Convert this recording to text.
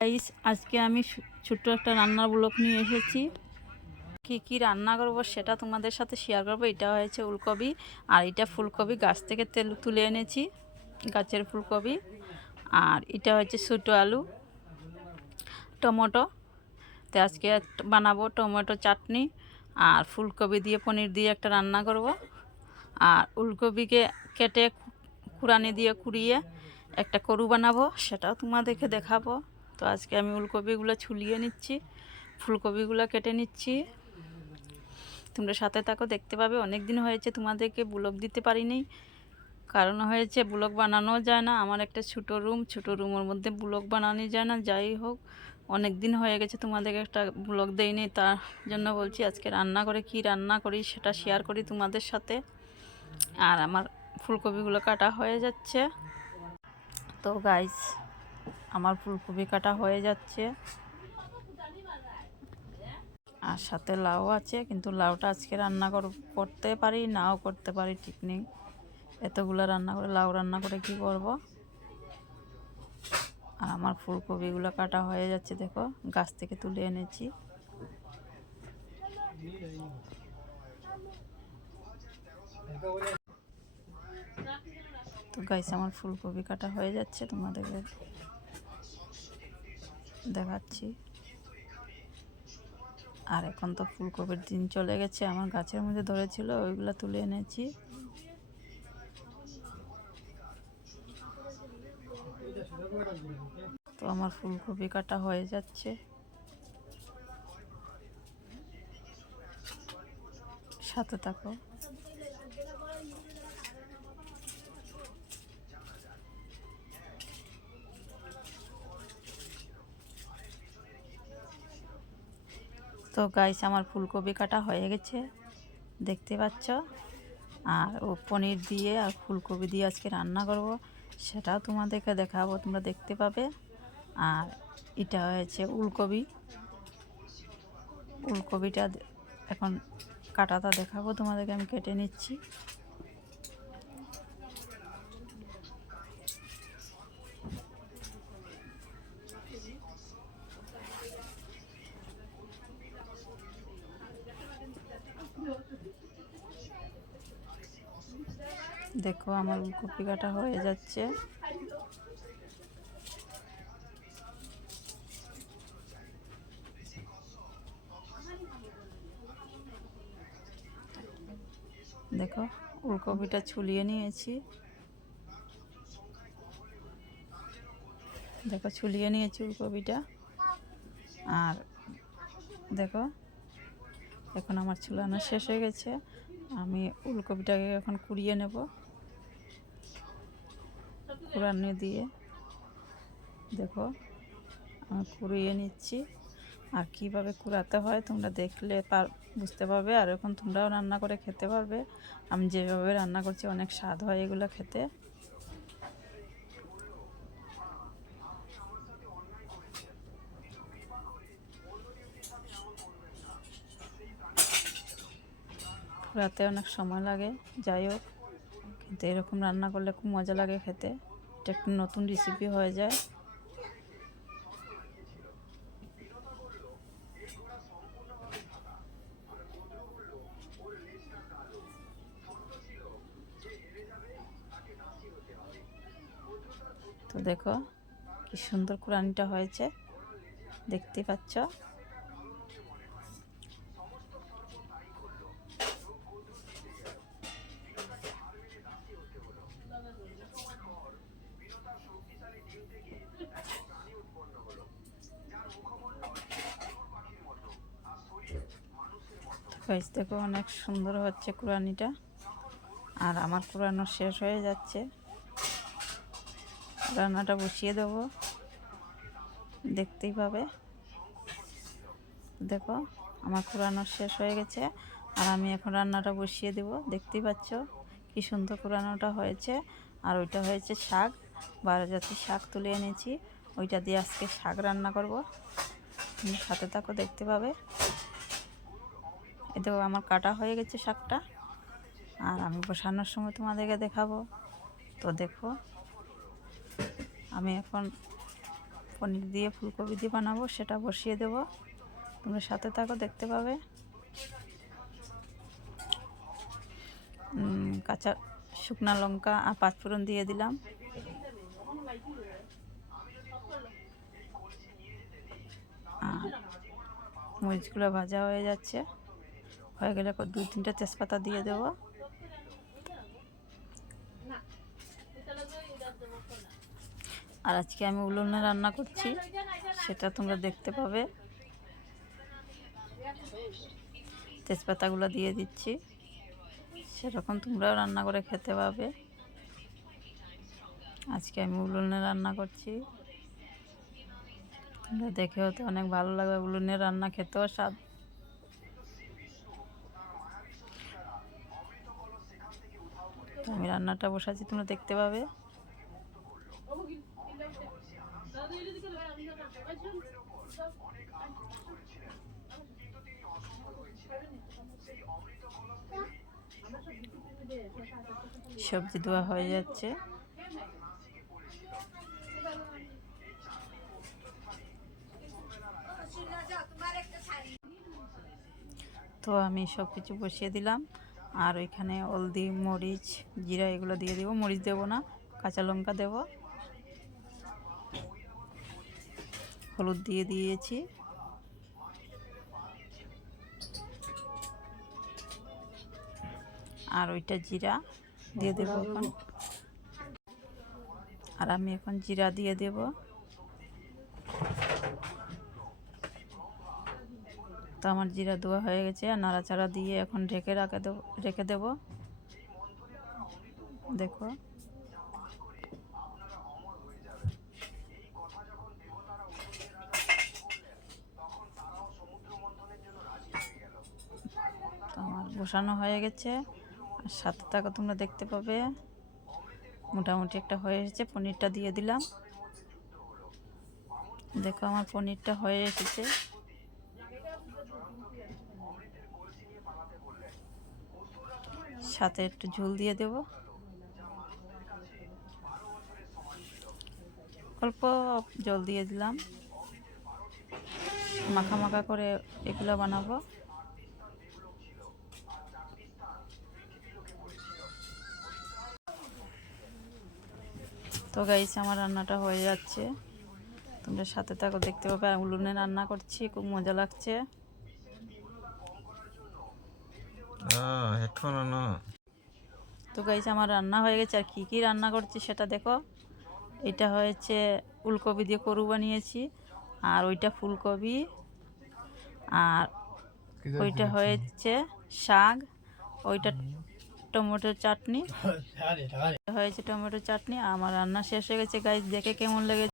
Guys আজকে আমি ছোট্ট একটা রান্নার ব্লক নিয়ে এসেছি। কি কি রান্না করব সেটা তোমাদের সাথে শেয়ার করব। এটা হয়েছে উলকপি আর এটা ফুলকপি গাছ থেকে তেল, তুলে এনেছি, গাছের ফুলকপি আর এটা হচ্ছে ছোটো আলু, টমেটো। তো আজকে বানাবো টমেটো চাটনি আর ফুলকপি দিয়ে পনির দিয়ে একটা রান্না করব। আর উলকপিকে কেটে কুড়ানি দিয়ে কুড়িয়ে একটা করু বানাবো, সেটাও তোমাদেরকে দেখাবো। তো আজকে আমি উলকপিগুলো ছুলিয়ে নিচ্ছি, ফুলকপিগুলো কেটে নিচ্ছি। তোমরা সাথে থাকো, দেখতে পাবে অনেক দিন হয়েছে তোমাদেরকে ব্লগ দিতে পারিনি। কারণ হয়েছে ব্লগ বানানো যায় না, আমার একটা ছোটো রুম, ছোটো রুমের মধ্যে ব্লগ বানানো যায় না, যাই হোক। অনেক দিন হয়ে গেছে তোমাদেরকে একটা ব্লগ দেইনি, তার জন্য বলছি আজকে রান্না করে কি রান্না করি সেটা শেয়ার করি তোমাদের সাথে। আর আমার ফুলকপিগুলো কাটা হয়ে যাচ্ছে। তো গাইস আমার ফুলকপি কাটা হয়ে যাচ্ছে। আর সাথে লাউ আছে, কিন্তু লাউটা আজকে রান্না কর- করতে পারি, নাও করতে পারি, ঠিক নেই। এতগুলো রান্না করে, লাউ রান্না করে কি করব? আর আমার ফুলকপিগুলো কাটা হয়ে যাচ্ছে, দেখো, গাছ থেকে তুলে এনেছি। তো গাইস আমার ফুলকপি কাটা হয়ে যাচ্ছে, তোমাদেরকে দেখাচ্ছি। আর এখন তো ফুলকপির দিন চলে গেছে, আমার গাছের মধ্যে ধরেছিল, ওইগুলো তুলে এনেছি। তো আমার ফুলকপি কাটা হয়ে যাচ্ছে। সাথে থাকো। তো গাইস আমার ফুলকপি কাটা হয়ে গেছে, দেখতে পাচ্ছ? আর ও পনির দিয়ে আর ফুলকপি দিয়ে আজকে রান্না করব, সেটাও তোমাদেরকে দেখাবো, তোমরা দেখতে পাবে। আর এটা হয়েছে উলকপি। উলকপিটা এখন কাটাটা দেখাবো, তোমাদেরকে আমি কেটে নিচ্ছি। দেখো আমার উলকপি কাটা হয়ে যাচ্ছে। দেখো উলকপিটা ছুলিয়ে নিয়েছি। দেখো, ছুলিয়ে নিয়েছি উলকপিটা আর দেখো, এখন আমার ছুলানো শেষ হয়ে গেছে। আমি উলকপিটাকে এখন কুড়িয়ে নেব। কুড়ানো দিয়ে। দেখো, আমি কুড়িয়ে নিচ্ছি। আর কীভাবে কুড়াতে হয় তোমরা দেখলে পার, বুঝতে পারবে। আর এখন তোমরাও রান্না করে খেতে পারবে। আমি যেভাবে রান্না করছি, অনেক স্বাদ হয় এগুলো খেতে। কুড়াতে অনেক সময় লাগে, যাই হোক। কিন্তু এরকম রান্না করলে খুব মজা লাগে খেতে। এটা একটু নতুন রেসিপি হয়ে যায়। তো দেখো কি সুন্দর কুরানিটা হয়েছে। দেখতে পাচ্ছ? গাইস দেখো অনেক সুন্দর হচ্ছে কুরানিটা। আর আমার কুরানো শেষ হয়ে যাচ্ছে। রান্নাটা বসিয়ে দেব। দেখতেই পাবে। দেখো, আমার কুরানো শেষ হয়ে গেছে। আর আমি এখন রান্নাটা বসিয়ে দেব। দেখতেই পাচ্ছ কি সুন্দর কুরানোটা হয়েছে। আর ওইটা হয়েছে শাক। বারো জাতির শাক তুলে এনেছি। ওইটা দিয়ে আজকে শাক রান্না করব। সাথে থাকো, দেখতে পাবে। দেখো আমার কাটা হয়ে গেছে শাকটা। আর আমি বসানোর সময় তোমাদেরকে দেখাবো। তো দেখো, আমি এখন পনির দিয়ে ফুলকপি দিয়ে বানাবো, সেটা বসিয়ে দেব। তোমরা সাথে থাকো, দেখতে পাবে। কাঁচা শুকনা লঙ্কা আর পাঁচফোড়ন দিয়ে দিলাম। আর মরিচগুলো ভাজা হয়ে যাচ্ছে। হয়ে গেলে পর দুই তিনটা তেজপাতা দিয়ে দেবো। আর আজকে আমি উলুনে রান্না করছি, সেটা তোমরা দেখতে পাবে। তেজপাতাগুলো দিয়ে দিচ্ছি, সেরকম তোমরাও রান্না করে খেতে পাবে। আজকে আমি উলুনে রান্না করছি। তোমরা দেখে হতে অনেক ভালো লাগবে, উলুনে রান্না খেতেও স্বাদ। আমি রান্নাটা বসাচ্ছি, তোমরা দেখতে পাবে। সবজি দেওয়া হয়ে যাচ্ছে। তো আমি সব কিছু বসিয়ে দিলাম। আর ওইখানে হলদি, মরিচ, জিরা এগুলো দিয়ে দেবো। মরিচ দেবো না, কাঁচা লঙ্কা দেব। হলুদ দিয়ে দিয়েছি। আর ওইটা জিরা দিয়ে দেবো এখন। আর আমি এখন জিরা দিয়ে দেব। তো আমার জিরা দোয়া হয়ে গেছে, আর নাড়াচাড়া দিয়ে এখন ঢেকে রাখে দেবো, রেখে দেব। দেখো। আমার বসানো হয়ে গেছে, আর সাথে থাকা তোমরা দেখতে পাবে। মোটামুটি একটা হয়ে এসেছে, পনিরটা দিয়ে দিলাম। দেখো আমার পনিরটা হয়ে এসেছে। সাথে একটু ঝোল দিয়ে দেব। অল্প জল দিয়ে দিলাম। মাখা মাখা করে এগুলো বানাবো। তো গাইছে আমার রান্নাটা হয়ে যাচ্ছে। তোমরা সাথে থাকো, দেখতে পাবে। উলুনে রান্না করছি, খুব মজা লাগছে। এখনও না তো গাইছে আমার রান্না হয়ে গেছে। আর কী কী রান্না করছি সেটা দেখো। এটা হয়েছে ফুলকপি দিয়ে করু বানিয়েছি। আর ওইটা ফুলকপি। আর ওইটা হয়েছে শাক। ওইটা টমেটোর চাটনি। হয়েছে টমেটোর চাটনি। আমার রান্না শেষ হয়ে গেছে। গাইজ দেখে কেমন লেগেছে?